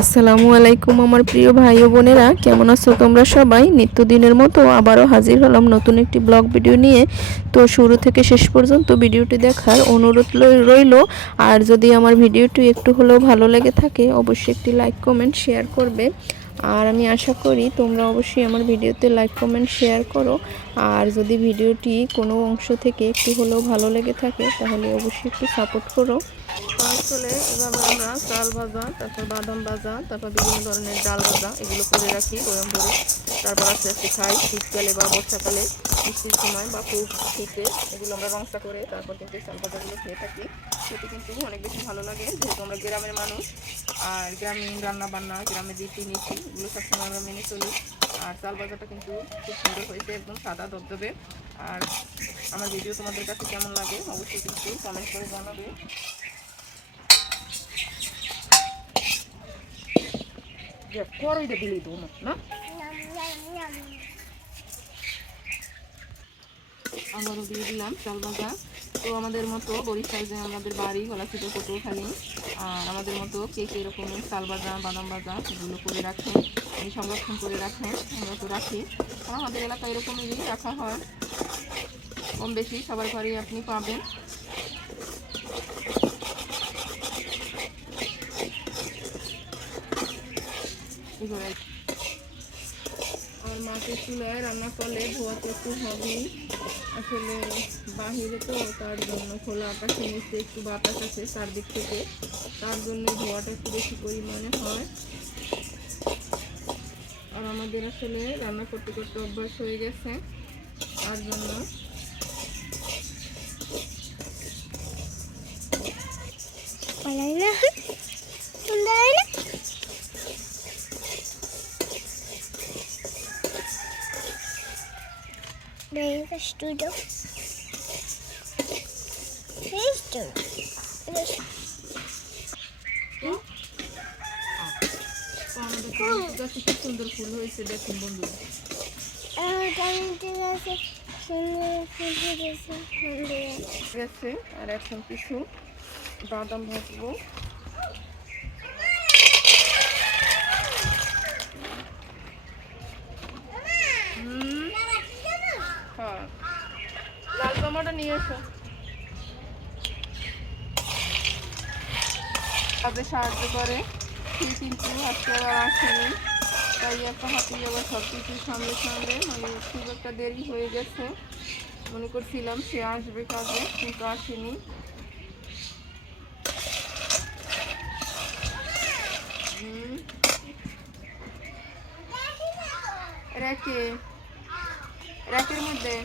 আসসালামু আলাইকুম আমার প্রিয় ভাই ও বোনেরা, কেমন আছো তোমরা সবাই? নিত্যদিনের মতো আবারও হাজির হলাম নতুন একটি ব্লগ ভিডিও নিয়ে। তো শুরু থেকে শেষ পর্যন্ত ভিডিওটি দেখার অনুরোধ রইল। আর যদি আমার ভিডিওটি একটু হলেও ভালো লেগে থাকে, অবশ্যই একটি লাইক, কমেন্ট, শেয়ার করবে। আর আমি আশা করি তোমরা অবশ্যই আমার ভিডিওতে লাইক, কমেন্ট, শেয়ার করো। আর যদি ভিডিওটি কোনো অংশ থেকে একটু হলেও ভালো লেগে থাকে, তাহলে অবশ্যই একটু সাপোর্ট করো। আসলে এভাবে আমরা চাল ভাজা, তারপর বাদাম ভাজা, তারপর বিভিন্ন ধরনের ডাল ভাজা, এগুলো করে রাখি গরম করে। তারপর আস্তে আস্তে খাই শীতকালে বা বর্ষাকালে, বৃষ্টির সময় বা খুব শীতে। এগুলো আমরা রংসা করে তারপর কিন্তু চাল ভাজাগুলো খেয়ে থাকি। খেতে কিন্তু অনেক বেশি ভালো লাগে, যেহেতু আমরা গ্রামের মানুষ। আর গ্রামীণ রান্না বান্না গ্রামের রীতি নীতি এগুলো সবসময় আমরা মেনে চলি। আর চাল ভাজাটা কিন্তু খুব সুন্দর হয়েছে, একদম সাদা দবদবে আর আমার ভিডিও তোমাদের কাছে কেমন লাগে, অবশ্যই কিন্তু কমেন্ট করে জানাবে। কড়াইটা দিলেই তো না আবারও দিয়ে দিলাম চাল ভাজা তো আমাদের মতো বরিশাল যে আমাদের বাড়ি গলাচিত পটুয়াখালী আর আমাদের মতো কে কে এরকম চাল ভাজা বাদাম ভাজা এগুলো করে রাখেন সংরক্ষণ করে রাখেন আমরা তো রাখি আমাদের এলাকায় এরকমই রাখা হয় কম বেশি সবার ঘরেই আপনি পাবেন আর মাটির চুলায় রান্না করলে ধোয়া তো একটু হবেই। আসলে বাহিরে তো তার জন্য খোলা আকাশের নিচে একটু বাতাস আছে চারদিক থেকে। তার জন্য ধোয়াটা একটু বেশি পরিমাণে হয়। আর আমাদের আসলে রান্না করতে করতে অভ্যাস হয়ে গেছে। তার জন্য না সুন্দর না Listo. গাছে খুব সুন্দর ফুল হয়েছে দেখুন বন্ধু গেছে আর এখন কিছু বাদাম ভাজবো। হ্যাঁ। টমাটো নিয়ে এসো। কাজে সাহায্য করে। ঠিক কিন্তু আজকে আবার আসেনি তাই একটা হাতে আবার সব কিছু সামনে সামনে মানে খুব একটা দেরি হয়ে গেছে। মনে করছিলাম সে আসবে কাজে, কিন্তু আসেনি। রেখে র্যাকের মধ্যে।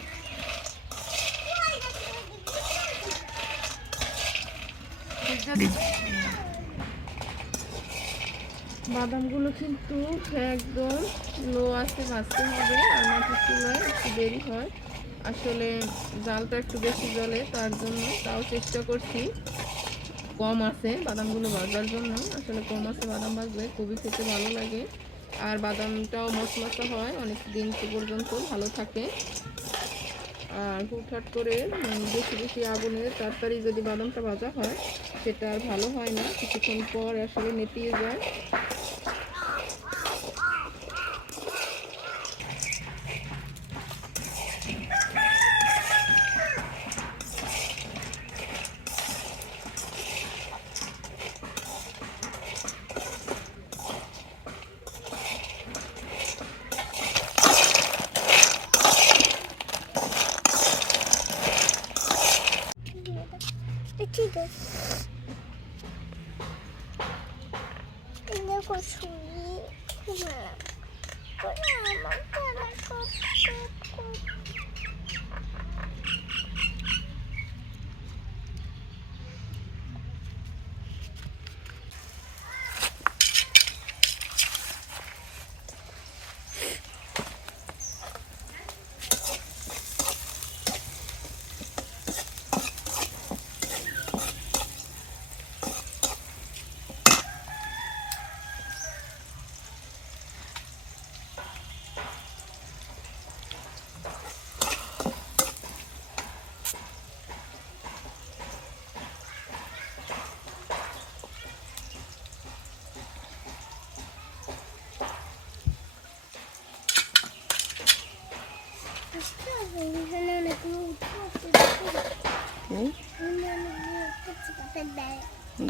বাদামগুলো কিন্তু একদম লো আছে, ভাজতে হবে, আর মাটির চুলায় একটু দেরি হয়। আসলে জালটা একটু বেশি জলে তার জন্য তাও চেষ্টা করছি। কম আছে বাদামগুলো ভাজবার জন্য, আসলে কম আছে বাদাম ভাজলে খুবই খেতে ভালো লাগে। আর বাদামটাও মশমশা হয়, অনেক দিন পর্যন্ত ভালো থাকে। আর হুটহাট করে বেশি বেশি আগুনে তাড়াতাড়ি যদি বাদামটা ভাজা হয় সেটা আর ভালো হয় না কিছুক্ষণ পর আসলে নেতিয়ে যায়।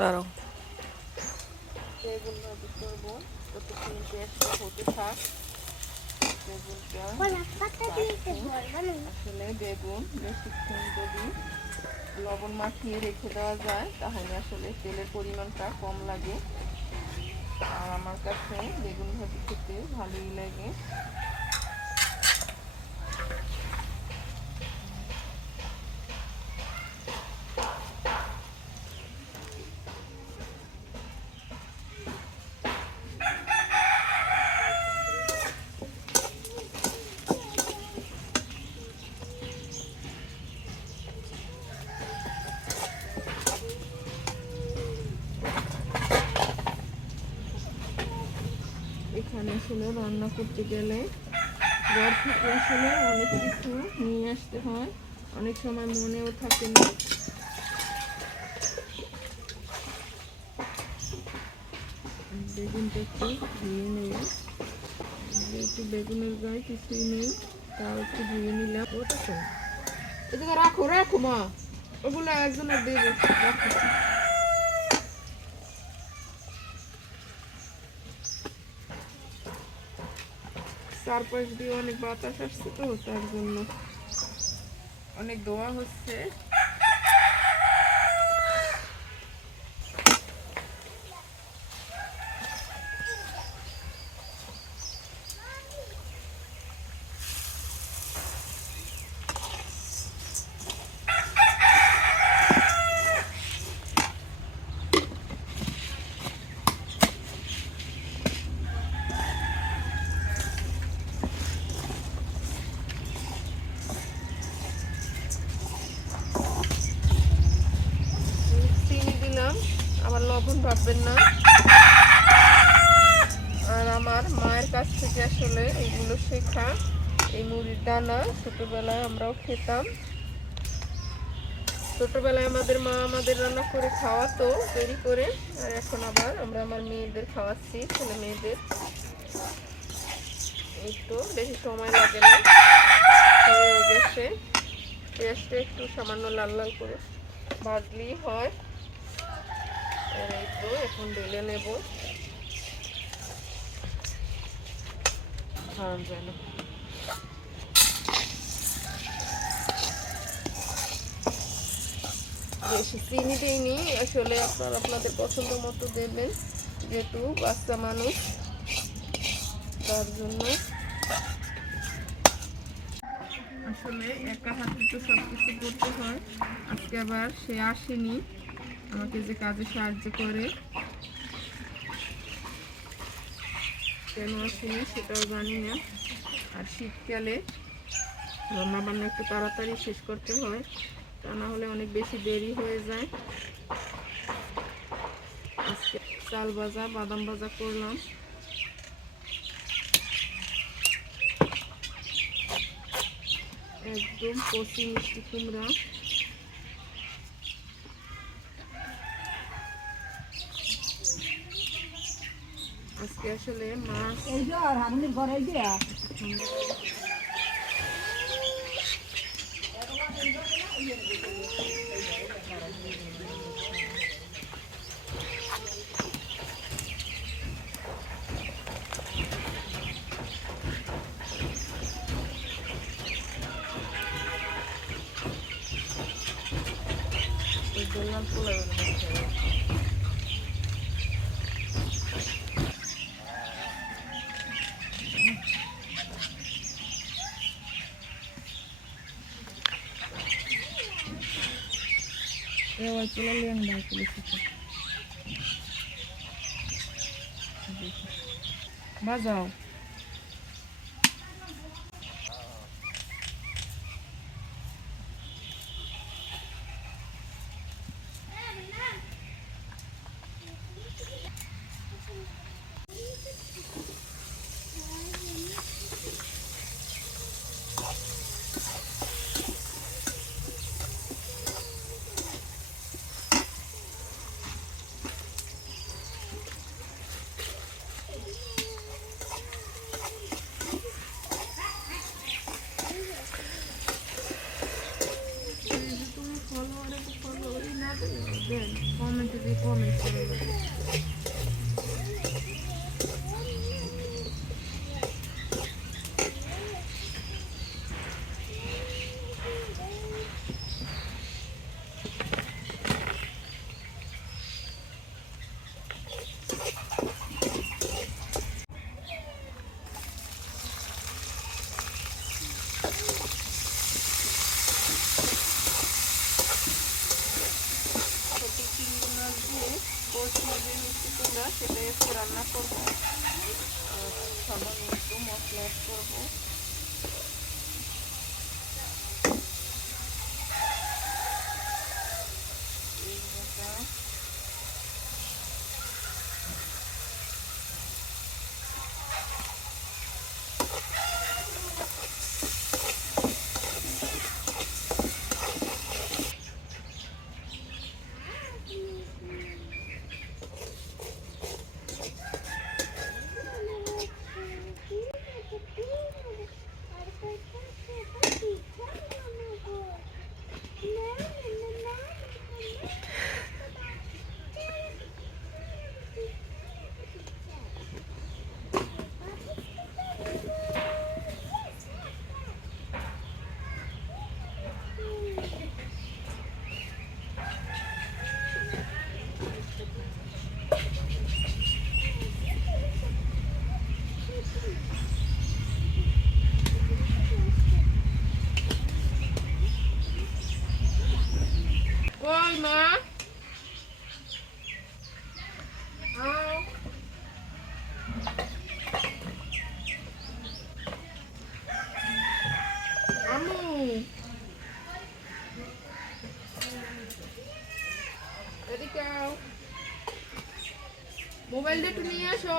দাঁড়াও। বেগুন ভাজি করব ততক্ষণ পেঁয়াজটা থাক বেগুনটা কলা পাতা দিয়ে বলব না আসলে বেগুন বেশিক্ষণ যদি লবণ মাখিয়ে রেখে দেওয়া যায়, তাহলে আসলে তেলের পরিমাণটা কম লাগে। আর আমার কাছে বেগুন ভাজি খেতে ভালোই লাগে এখানে আসলে রান্না করতে গেলে ঘর থেকে আসলে অনেক কিছু নিয়ে আসতে হয়। অনেক সময় মনেও থাকে না। বেগুনটা একটু ধুয়ে নেব। যেহেতু বেগুনের গায়ে কিছুই নেই, তাও একটু ধুয়ে নিলাম। ওটা তো। এদিকে রাখো রাখো মা। ওগুলো একজনের দেবে। রাখো। চারপাশ দিয়ে অনেক বাতাস আসছে তো তার জন্য অনেক দোয়া হচ্ছে চিনি দিলাম আবার লবণ ভাববেন না আর আমার মায়ের কাছ আসলে এইগুলো শেখা। এই মুড়ির দানা ছোটবেলায় আমরাও খেতাম। ছোটবেলায় আমাদের মা আমাদের রান্না করে খাওয়াতো তৈরি করে, আর এখন আবার আমরা আমার মেয়েদের খাওয়াচ্ছি, ছেলে মেয়েদের। একটু বেশি সময় লাগে না। হয়ে গেছে। একটু সামান্য লাল লাল করে ভাজলেই হয়। আর এই তো, এখন ঢেলে নেব। হ্যাঁ যেন বেশি চিনি দিইনি আসলে আপনারা আপনাদের পছন্দ মতো দেবেন যেহেতু বাচ্চা মানুষ তার জন্য। আসলে একা হাতে তো সব কিছু করতে হয় আজকে আবার সে আসেনি। আমাকে যে কাজে সাহায্য করে কেন আসেনি সেটাও জানি না। আর শীতকালে রান্না বান্না একটু তাড়াতাড়ি শেষ করতে হয়, তা না হলে অনেক বেশি দেরি হয়ে যায়। আজকে চাল ভাজা, বাদাম ভাজা করলাম। একদম কচি মিষ্টি কুমড়া। আসলে মাছ এই যে আর হারমোনির ঘরে এই এবার চলে লিয়াং কষিয়ে যে মিষ্টিগুলো সেটা একটু রান্না করব সামান্য একটু মশলা করব। দাও মোবাইলটা একটু নিয়ে আসো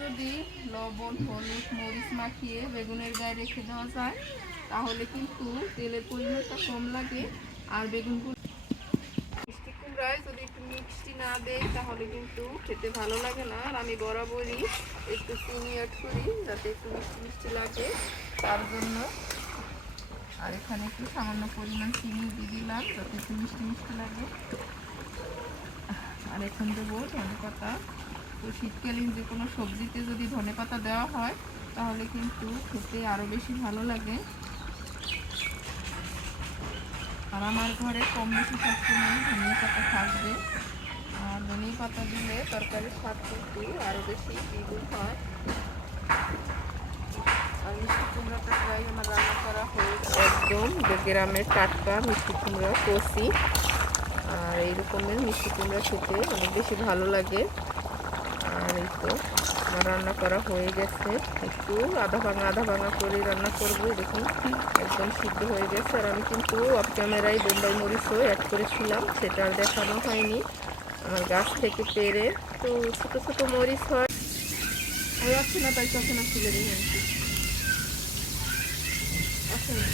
যদি লবণ, হলুদ, মরিচ মাখিয়ে বেগুনের গায়ে রেখে দেওয়া যায়, তাহলে কিন্তু তেলের পরিমাণটা কম লাগে আর বেগুনগুলো মিষ্টি কুমড়ায় যদি একটু মিষ্টি না দেয়, তাহলে কিন্তু খেতে ভালো লাগে না। আর আমি বরাবরই একটু চিনি অ্যাড করি, যাতে একটু মিষ্টি মিষ্টি লাগে। তার জন্য আর এখানে একটু সামান্য পরিমাণ চিনি দিয়ে দিলাম, যাতে একটু মিষ্টি মিষ্টি লাগে। আর এখন দেবো ধনে পাতা। তো শীতকালীন যে কোনো সবজিতে যদি ধনে পাতা দেওয়া হয়, তাহলে কিন্তু খেতে আরও বেশি ভালো লাগে। আর আমার ঘরে কম বেশি সবসময় ধনিয়া পাতা থাকবে। আর ধনিয়া পাতা দিলে তরকারির স্বাদ কিন্তু আরও বেশি দ্বিগুণ হয়। আর মিষ্টি কুমড়াটা প্রায় আমার রান্না করা হয়েছে একদম গ্রামের টাটকা মিষ্টি কুমড়া কষি। আর এই রকমের মিষ্টি কুমড়া খেতে অনেক বেশি ভালো লাগে। এই তো আমার রান্না করা হয়ে গেছে। একটু আধা ভাঙা আধা ভাঙা করে রান্না করব। দেখুন, একদম সিদ্ধ হয়ে গেছে। আর আমি কিন্তু অফ ক্যামেরায় বোম্বাই মরিচও অ্যাড করেছিলাম। সেটা আর দেখানো হয়নি। আমার গাছ থেকে পেরে তো ছোট ছোট মরিচ হয়। আর আছে না তাই চোখে না খুলে দিই আছে না। আছে না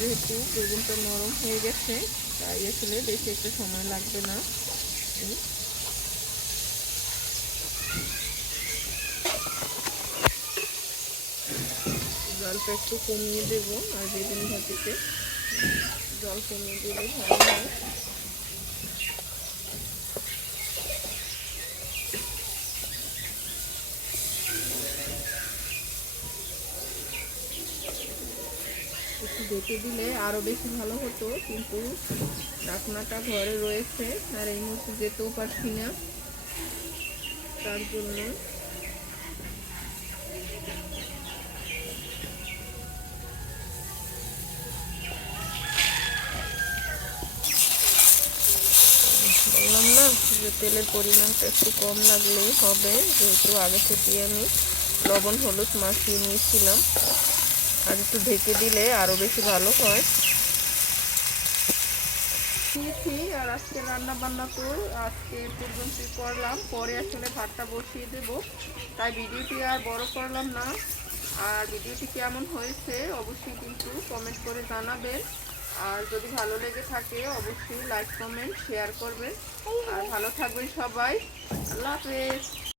যেহেতু বেগুনটা নরম হয়ে গেছে, তাই আসলে বেশি একটা সময় লাগবে না। জলটা একটু কমিয়ে দেবো, আর বেগুন ভাজিতে জল কমিয়ে দিলে ভালো হয় ঢেকে দিলে আরও বেশি ভালো হতো, কিন্তু ডাকনাটা ঘরে রয়েছে, আর এই মুহূর্তে যেতেও পারছি না। তার জন্য বললাম না যে তেলের পরিমাণটা একটু কম লাগলেই হবে, যেহেতু আগে থেকে আমি লবণ, হলুদ মাখিয়ে নিয়েছিলাম। আর একটু ঢেকে দিলে আরও বেশি ভালো হয়। আর আজকে রান্না বান্না তো আজকে পর্যন্ত করলাম। পরে আসলে ভাতটা বসিয়ে দেব। তাই ভিডিওটি আর বড় করলাম না। আর ভিডিওটি কেমন হয়েছে অবশ্যই কিন্তু কমেন্ট করে জানাবেন। আর যদি ভালো লেগে থাকে অবশ্যই লাইক কমেন্ট শেয়ার করবেন। আর ভালো থাকবেন সবাই। আল্লাহ হাফেজ।